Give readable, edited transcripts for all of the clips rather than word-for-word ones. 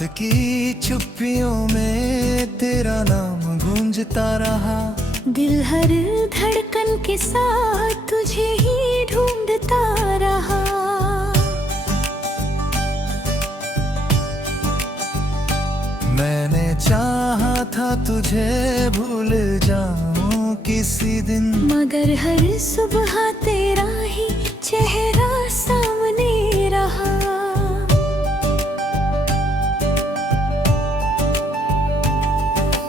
रात की चुप्पियों में तेरा नाम गूंजता रहा। दिल हर धड़कन के साथ तुझे ही ढूंढता रहा। मैंने चाहा था तुझे भूल जाऊं किसी दिन, मगर हर सुबह तेरा ही चेहरा सामने रहा।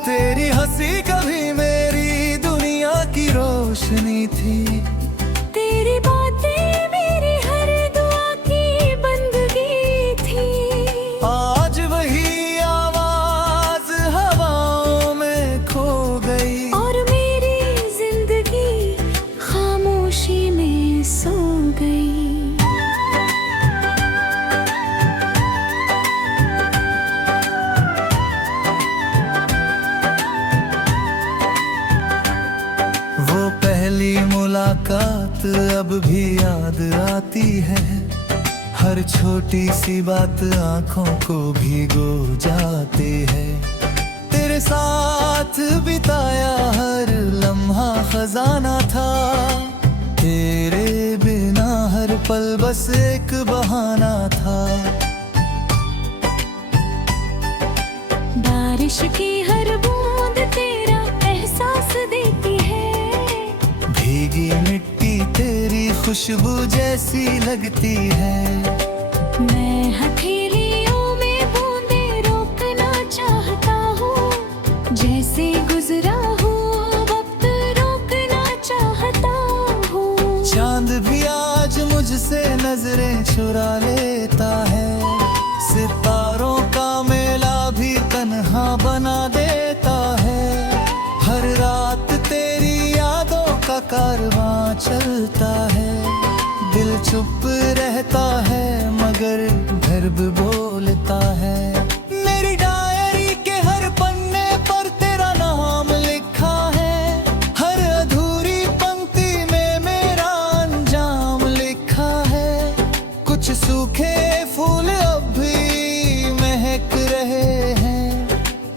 तेरी हंसी कभी मेरी दुनिया की रोशनी थी। तेरी बातें मेरी हर दुआ की बंदगी थी। आज वही आवाज हवाओं में खो गई, और मेरी जिंदगी खामोशी में सो गई। वो पहली मुलाकात अब भी याद आती है। हर छोटी सी बात आंखों को भिगो जाती है। तेरे साथ बिताया हर लम्हा खजाना था। तेरे बिना हर पल बस एक बहाना था। बारिश की हर बूंद तेरा एहसास देती है। भीगी मिट्टी तेरी खुशबू जैसी लगती है। मैं हथेलियों में बूंदे रोकना चाहता हूँ। जैसे गुजरा हूँ वक्त रोकना चाहता हूँ। चांद भी आज मुझसे नजरें चुरा लेता है। सितारों का मेला भी तन्हा बना देता है। हर रात तेरी यादों का कारवां चलता है। दिल चुप रहता है मगर गर्व बोलता है। मेरी डायरी के हर पन्ने पर तेरा नाम लिखा है। हर अधूरी पंक्ति में मेरा अंजाम लिखा है। कुछ सूखे फूल अब भी महक रहे हैं।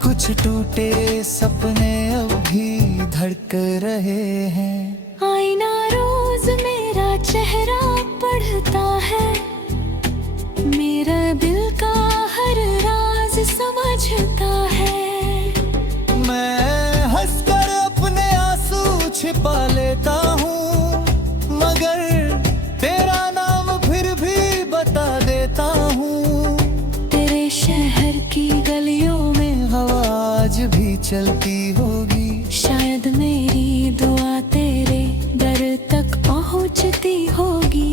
कुछ टूटे सपने अब भी धड़क रहे हैं। आईना रोज मेरा चेहरा पढ़ता है। मेरा दिल का हर राज समझता है। मैं हंसकर अपने आंसू छिपा लेता हूँ, मगर तेरा नाम फिर भी बता देता हूँ। तेरे शहर की गलियों में हवा आज भी चलती होगी। शायद मेरी दुआ तेरे दर तक पहुंचती होगी।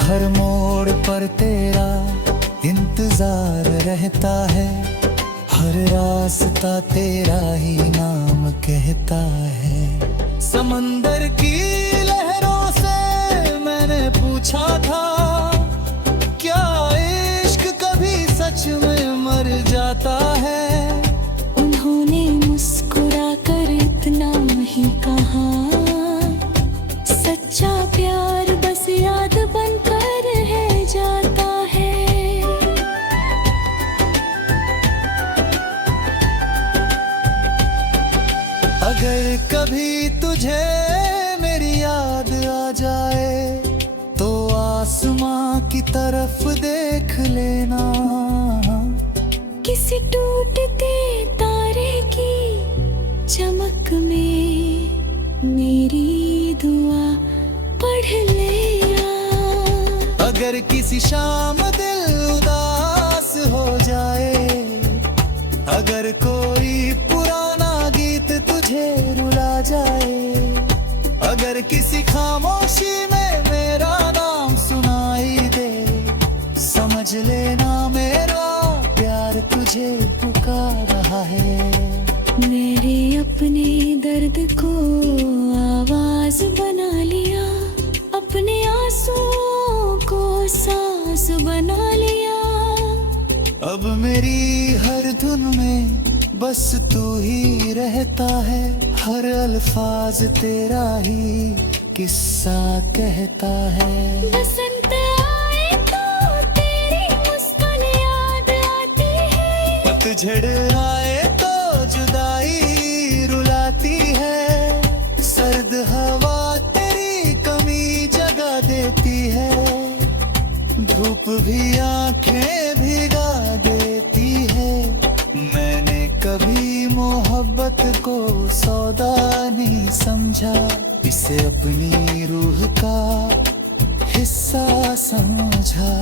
हर मोड़ पर तेरा इंतजार रहता है। हर रास्ता तेरा ही नाम कहता है। समंदर की लहरों से मैंने पूछा था, क्या इश्क कभी सच में मर जाता है? उन्होंने मुस्कुरा कर इतना ही कहा, सच्चा प्यार बस याद बनकर रह जाता है। अगर कभी तुझे मेरी याद आ जाए तो आसमां की तरफ देख लेना। किसी टूटते तारे की चमक में मेरी दुआ पढ़ लेना। अगर किसी शाम दिल उदास हो जाए, अगर कोई पुराना गीत तुझे रुला जाए, अगर किसी खामोशी में मेरा नाम सुनाई दे, समझ लेना मेरा प्यार तुझे पुकार रहा है। मेरे अपने दर्द को आवाज बना लिया, अपने आंसुओं को सांस बना लिया। अब मेरी हर धुन में बस तू ही रहता है। हर अल्फाज तेरा ही किस्सा कहता है। बसंत आए तो तेरी मुस्कान याद आती है। पतझड़ आए तो जुदाई रुलाती है, सर्द हवा तेरी कमी जगा देती है, धूप भी आंखें भिगा देती है। मैंने कभी मोहब्बत को सौदा नहीं समझा, इसे अपनी रूह का हिस्सा समझा।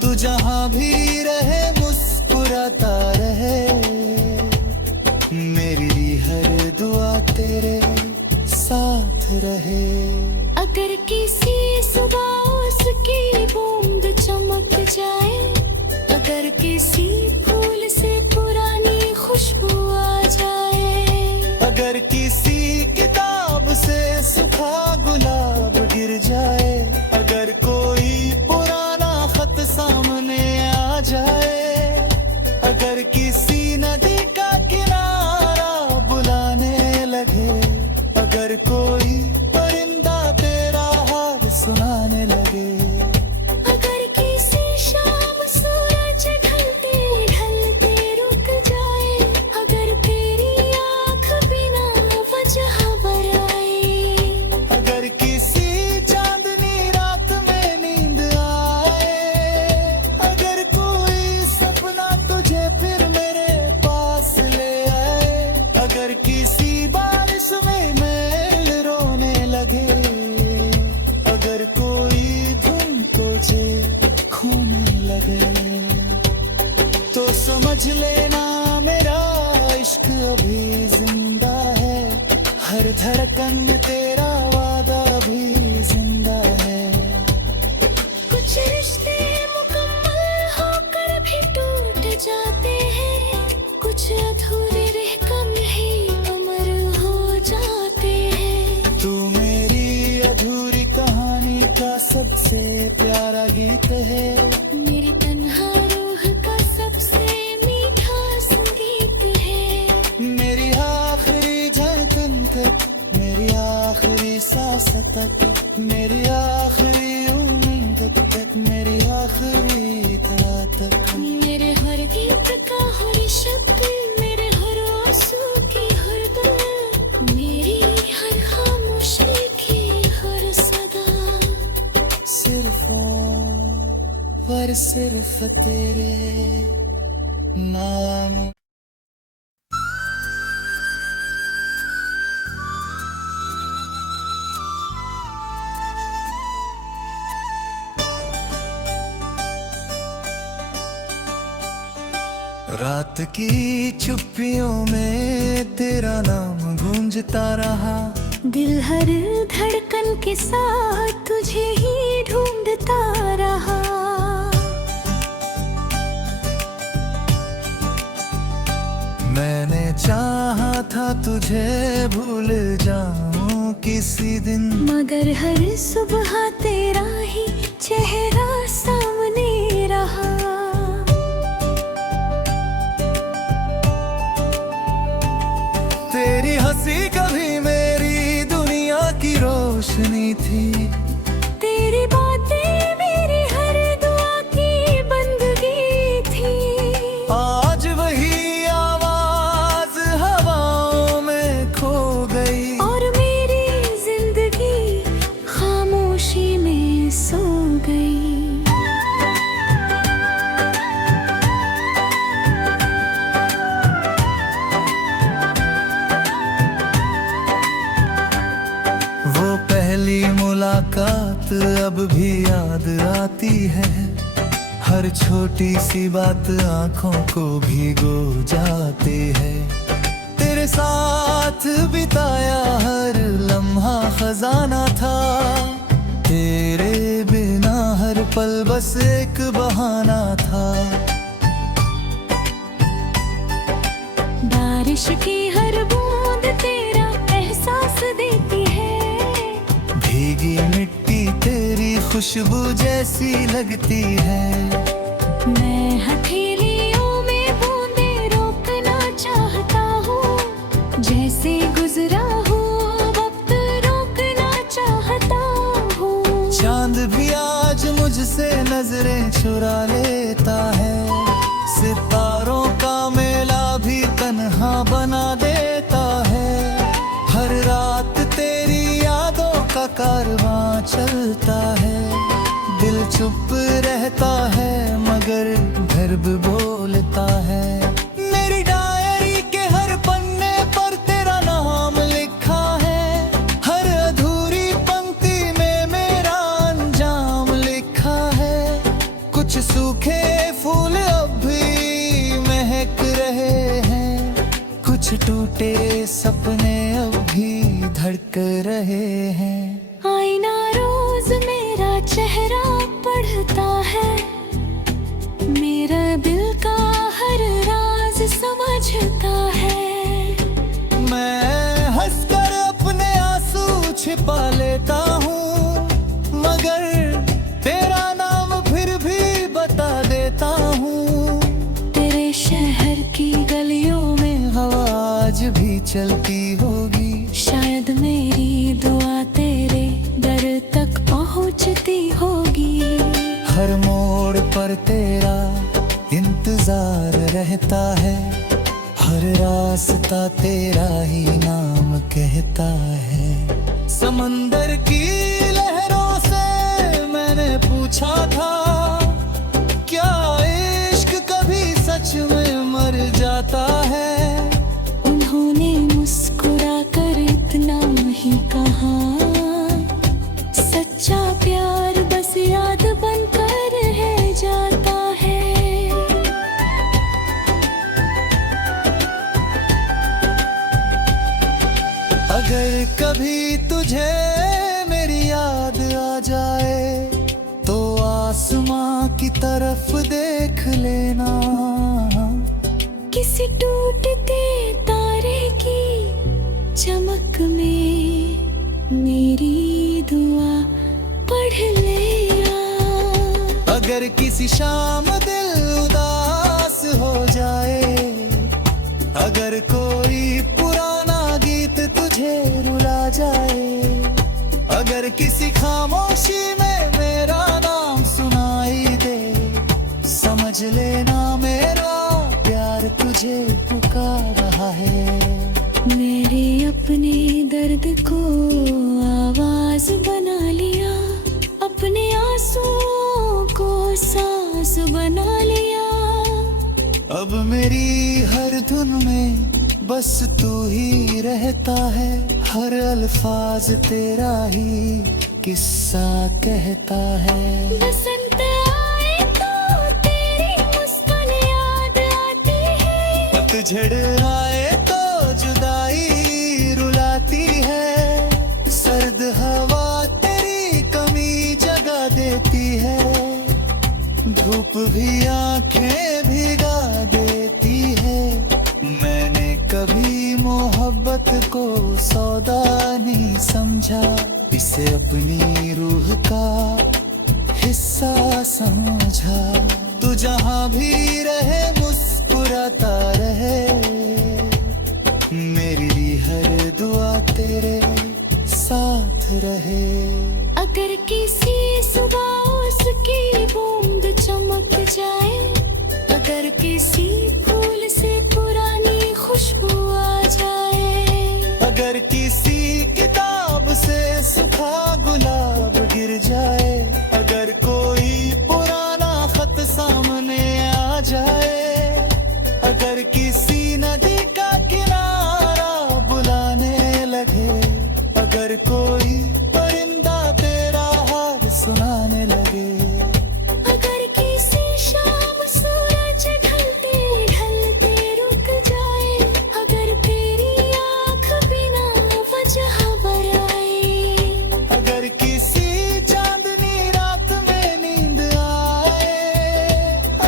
तू जहां भी रहे मुस्कुराता रहे, मेरी हर दुआ तेरे साथ रहे। अगर किसी सुबह उसकी बूंद चमक जाए, अगर किसी फूल से पुरानी खुशबू आ जाए, अगर किसी किताब से सूखा गुलाब गिर जाए, अगर कोई पुराना खत सामने आ जाए, अगर किसी नदी का किनारा बुलाने लगे, अगर कोई परिंदा तेरा हाल सुनाने लगे, अगर किसी शाम सूरज ढलते ढलते रुक जाए, अगर तेरी आँख बिना वजह भर आए, अगर किसी चांदनी रात में नींद आए, अगर कोई सपना तुझे फिर मेरे पास ले आए, अगर किसी बारिश में मेल रोने लगे, अगर कोई धुन तुझे खोने लगे, तो समझ लेना मेरा इश्क अभी जिंदा है, हर धड़कन में तेरा वादा भी जिंदा है। कुछ रिश्ते मुकम्मल होकर भी टूट जाते हैं, कुछ अधूरे रह कम ही अमर हो जाते हैं। तू मेरी अधूरी कहानी का सबसे प्यारा गीत है, मेरी तन्हा रूह का सबसे मीठा संगीत है। मेरी आखिरी धड़कन तक, मेरी आखिरी सांस तक, मेरी आखिरी उम्मीद तक, मेरी आखिरी कला तक। मेरे हर गीत का हर शब्द, मेरे हर आंसू की हर दर, मेरी हर खामोशी की हर सदा, सिर्फ और सिर्फ तेरे नाम। रात की चुप्पियों में तेरा नाम गूंजता रहा, दिल हर धड़कन के साथ तुझे ही ढूंढता रहा। मैंने चाहा था तुझे भूल जाऊं किसी दिन, मगर हर सुबह तेरा ही चेहरा सामने रहा। तेरी हंसी कभी मेरी दुनिया की रोशनी थी, तेरी बातें मेरी हर दुआ की बंदगी थी। आज वही आवाज हवाओं में खो गई, और मेरी जिंदगी खामोशी में सो गई। वो पहली मुलाकात अब भी याद आती है, हर छोटी सी बात आंखों को भिगो जाती है। तेरे साथ बिताया हर लम्हा खजाना था, तेरे बिना हर पल बस एक बहाना था। बारिश की हर बूंद तेरा एहसास देती है, भीगी मिट्टी तेरी खुशबू जैसी लगती है। मैं हथेलियों में बूंदे रोकना चाहता हूँ, जैसे गुजरा हूँ वक्त रोकना चाहता हूँ। चांद भी आज मुझसे नजरें चुरा लेता है, सितारों का मेला चलता है। दिल चुप रहता है मगर गर्भ बोलता है। मेरी डायरी के हर पन्ने पर तेरा नाम लिखा है। हर अधूरी पंक्ति में मेरा अंजाम लिखा है। कुछ सूखे फूल अब भी महक रहे हैं। कुछ टूटे सपने अब भी धड़क रहे हैं। आईना रोज मेरा चेहरा पढ़ता है। मेरा दिल का हर राज समझता है। मैं हंसकर अपने आंसू छिपा लेता हूँ मगर तेरा नाम फिर भी बता देता हूँ। तेरे शहर की गलियों में हवा आज भी चलती होगी। शायद मेरी दुआ तेरे दर तक पहुंचती होगी। हर मोड़ पर तेरा इंतजार रहता है। हर रास्ता तेरा ही नाम कहता है। समंदर की लहरों से मैंने पूछा था, क्या इश्क कभी सच में मर जाता है? उन्होंने मुस्कुरा कर इतना ही कहा, सच्चा प्यार बस याद बनकर रह जाता है। अगर कभी तुझे मेरी याद आ जाए तो आसमां की तरफ देख लेना। किसी टूटते तारे की चमक में मेरी दुआ पढ़ लेना। अगर किसी शाम दिल उदास हो जाए, अगर कोई पुराना गीत तुझे रुला जाए, अगर किसी खामोशी में मेरा नाम सुनाई दे, समझ लेना मेरा प्यार तुझे पुकार रहा है। मेरे अपने दर्द को आवाज बना लिया, अपने आंसुओं को सांस बना लिया। अब मेरी हर धुन में बस तू ही रहता है। हर अल्फाज तेरा ही किस्सा कहता है। बसंत आए तो तेरी मुस्कान याद आती है। पतझड़ आए तो जुदाई रुलाती है। सर्द हवा तेरी कमी जगा देती है। धूप भी आंखें भिगा देती है। मैंने कभी मोहब्बत को सौदा नहीं समझा, इसे अपनी रूह का हिस्सा समझा। तू जहां भी रहे मुस्कुराता रहे, मेरी हर दुआ तेरे साथ रहे। अगर किसी सुबह उसकी बूंद चमक जाए, अगर किसी फूल से पुरानी खुशबू आ जाए, अगर किसी किताब से सूखा गुलाब गिर जाए, अगर कोई पुराना खत सामने आ जाए, अगर किसी नदी का किनारा बुलाने लगे, अगर कोई परिंदा तेरा हाल सुनाने लगे, अगर किसी शाम सूरज ढलते ढलते रुक जाए, अगर तेरी आँख बिना वजह भर आए, अगर किसी चांदनी रात में नींद आए,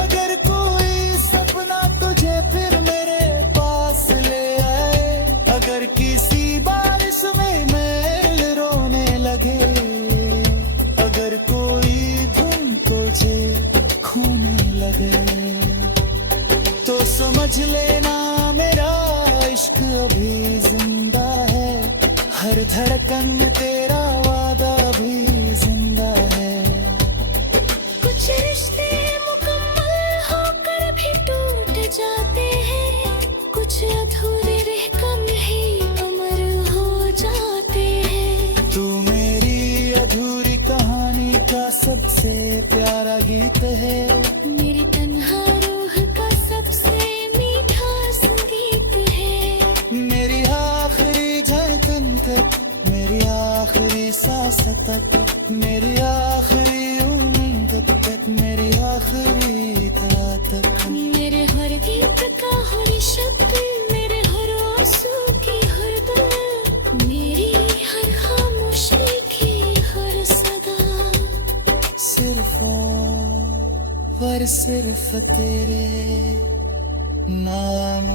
अगर कोई सपना तुझे फिर मेरे पास ले आए, अगर किसी बारिश में मेल रोने लगे, अगर कोई धुन तुझे खोने लगे, तो समझ लेना मेरा इश्क अभी जिंदा है। हर धड़कन में तेरा वादा भी जिंदा है। कुछ रिश्ते मुकम्मल होकर भी टूट जाते हैं, कुछ अधूरे रह कम ही अमर हो जाते हैं। तू मेरी अधूरी गीत है। मेरी तन्हा रूह का सबसे मीठा संगीत है। मेरी आखिरी धड़कन तक, मेरी आखिरी सांस तक, मेरी आखिरी उम्मीद तक, मेरी आखिरी था तक। मेरे हर गीत का हर शब्द, मेरे हर आंसू की हर पल, मेरी हर खामोशी की हर सदा, सिर्फ और सिर्फ तेरे नाम।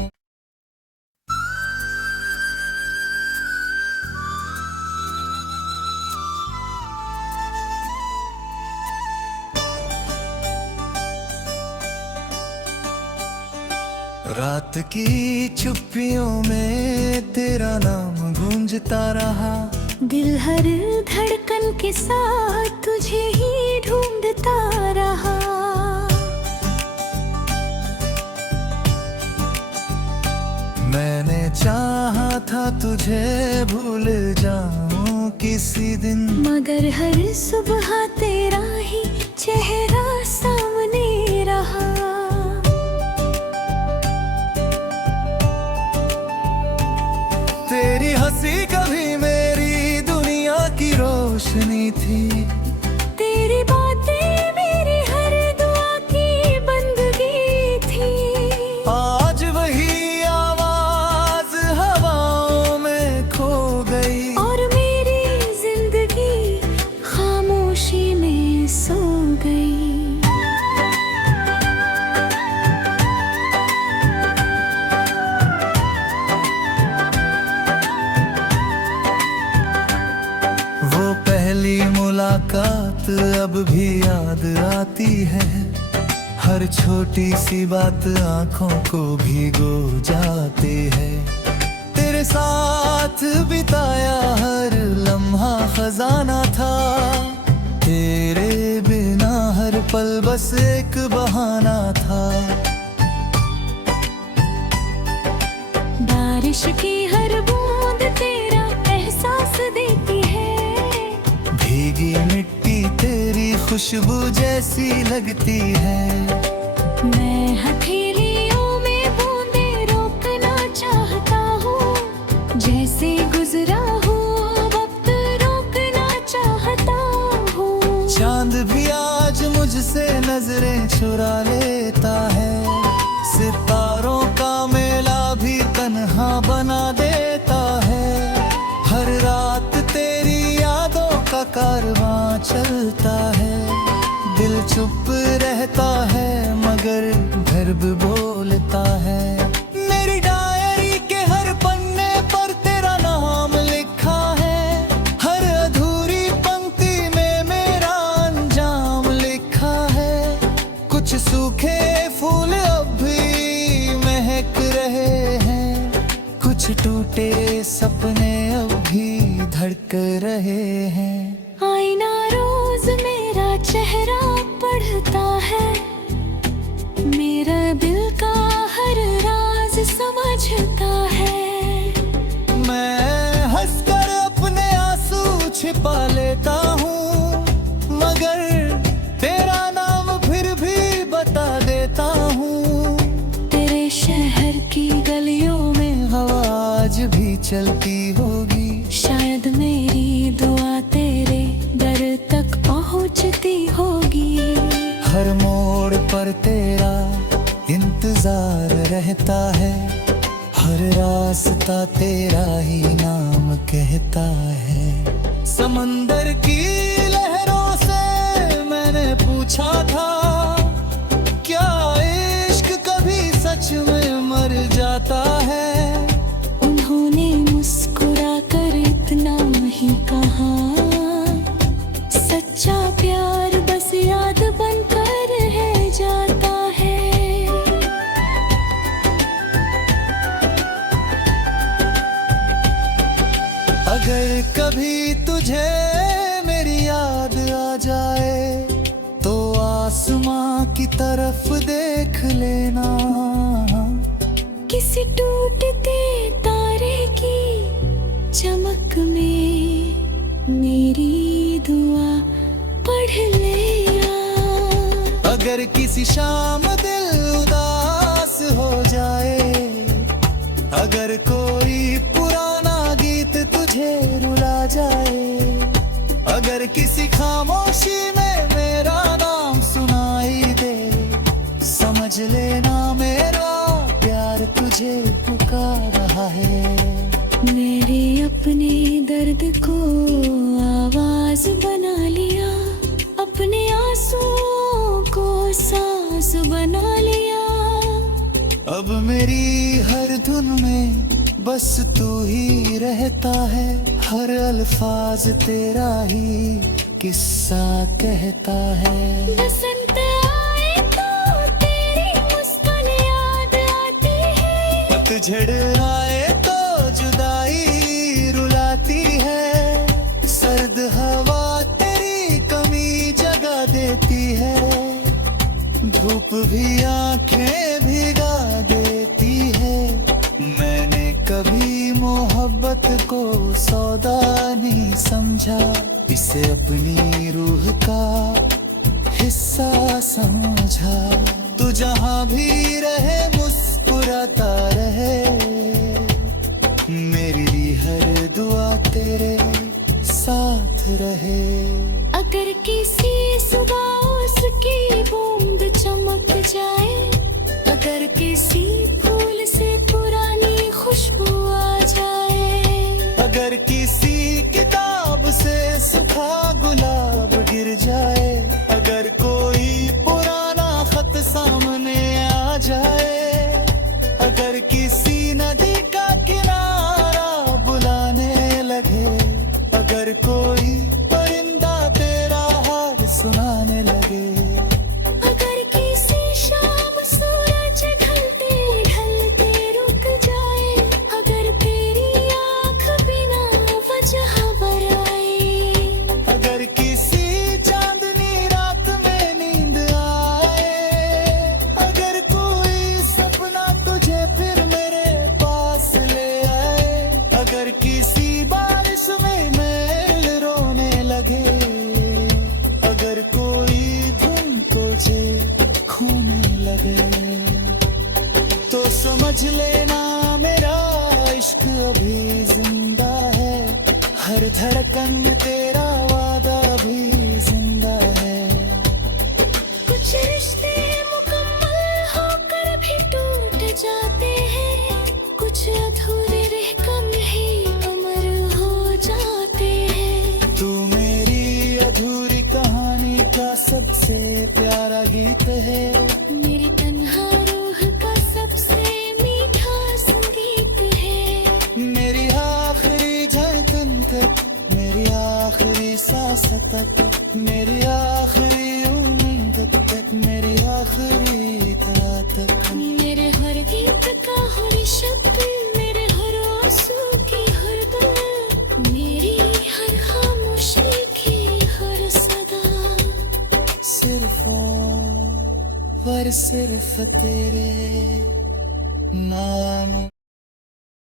रात की चुप्पियों में तेरा नाम गूंजता रहा। दिल हर धड़कन के साथ तुझे ही ढूंढता रहा। मैंने चाहा था तुझे भूल जाऊं किसी दिन, मगर हर सुबह तेरा ही चेहरा सामने रहा। तेरी हंसी कभी मेरी दुनिया की रोशनी थी। तेरी बातें मेरी हर दुआ की बंदगी थी। आज वही आवाज हवाओं में खो गई, और मेरी जिंदगी खामोशी में सो गई। वो पहली मुलाकात अब भी याद आती है। हर छोटी सी बात आंखों को भिगो जाती है। तेरे साथ बिताया हर लम्हा खजाना था। तेरे बिना हर पल बस एक बहाना था। बारिश की हर बूंद तेरा एहसास देती है। भीगी मिट्टी तेरी खुशबू जैसी लगती है। मैं हथेलियों में बूंदे रोकना चाहता हूँ। जैसे गुजरा हूँ वक्त रोकना चाहता हूँ। चांद भी आज मुझसे नजरें चुरा लेता है। सितारों का मेला भी तन्हा बना देता है। हर रात तेरी यादों का कारवां चलता है। दिल चुप रहता है मगर गर्व बोलता है। मेरी डायरी के हर पन्ने पर तेरा नाम लिखा है। हर अधूरी पंक्ति में मेरा अंजाम लिखा है। कुछ सूखे फूल अब भी महक रहे हैं। कुछ टूटे सपने अब भी धड़क रहे हैं। आईना रोज मेरा चेहरा पढ़ता है। मेरा दिल का हर राज समझता है। मैं हंसकर अपने आंसू छिपा लेता हूँ, मगर तेरा नाम फिर भी बता देता हूँ। तेरे शहर की गलियों में हवा आज भी चलती होगी। शायद मेरी दुआ तेरे दर तक पहुंचती होगी। हर मोड़ पर तेरा इंतजार रहता है। हर रास्ता तेरा ही नाम कहता है। समंदर की लहरों से मैंने पूछा था, क्या इश्क कभी सच में मर जाता है? उन्होंने मुस्कुरा कर इतना ही कहा, सच्चा प्यार बस याद बनकर रह जाता है। अगर कभी तुझे मेरी याद आ जाए तो आसमां की तरफ देख लेना। किसी टूटते तारे की चमक में मेरी दुआ पढ़ लेना। किसी शाम दिल उदास हो जाए, अगर कोई पुराना गीत तुझे रुला जाए, अगर किसी खामोशी में मेरा नाम सुनाई दे, समझ लेना मेरा प्यार तुझे पुकार रहा है। मेरे अपने दर्द को आवाज बना लिया, अपने आंसुओं को सांस बना लिया। अब मेरी हर धुन में बस तू ही रहता है, हर अल्फाज तेरा ही किस्सा कहता है। बसंत आए तो तेरी मुस्कान याद आती है, पतझड़ आए तो जुदाई रुलाती है, सर्द हवा तेरी कमी जगा देती है, धूप भी आंखें भिगा देती है। मैंने कभी मोहब्बत को सौदा नहीं समझा, इसे अपनी रूह का हिस्सा समझा। तू जहां भी रहे मुस्कुराता रहे, मेरी हर दुआ तेरे साथ रहे। अगर किसी सुबह उसकी बूंद चमक जाए, अगर किसी फूल से पुरानी खुशबू आ जाए, अगर किसी किताब से सूखा गुलाब गिर जाए, अगर कोई पुराना खत सामने आ जाए, अगर किसी नदी का किनारा बुलाने लगे, अगर कोई परिंदा तेरा हाल सुनाने लगे, अगर किसी शाम सूरज ढलते ढलते रुक जाए, अगर तेरी आँख बिना वजह भर आए, अगर किसी चांदनी रात में नींद आए, अगर कोई सपना तुझे फिर मेरे पास ले आए, अगर किसी बारिश में मेल रोने लगे, अगर कोई धुन तुझे खोने लगे, तो समझ लेना मेरा इश्क अभी जिंदा है, हर धड़कन में तेरा वादा भी जिंदा है। कुछ रिश्ते मुकम्मल होकर भी टूट जाते हैं, कुछ अधूरे रह कम ही अमर हो जाते हैं। तू मेरी अधूरी कहानी का सबसे प्यारा गीत है, मेरी तन्हा रूह का सबसे मीठा संगीत है। मेरी आखिरी धड़कन तक, मेरी आखिरी सांस तक, मेरी आखिरी उम्मीद तक, मेरी आखिरी था तक। मेरे हर गीत का हर शब्द, मेरे हर आंसू की हर दर, मेरी हर खामोशी की हर सदा, सिर्फ और सिर्फ तेरे नाम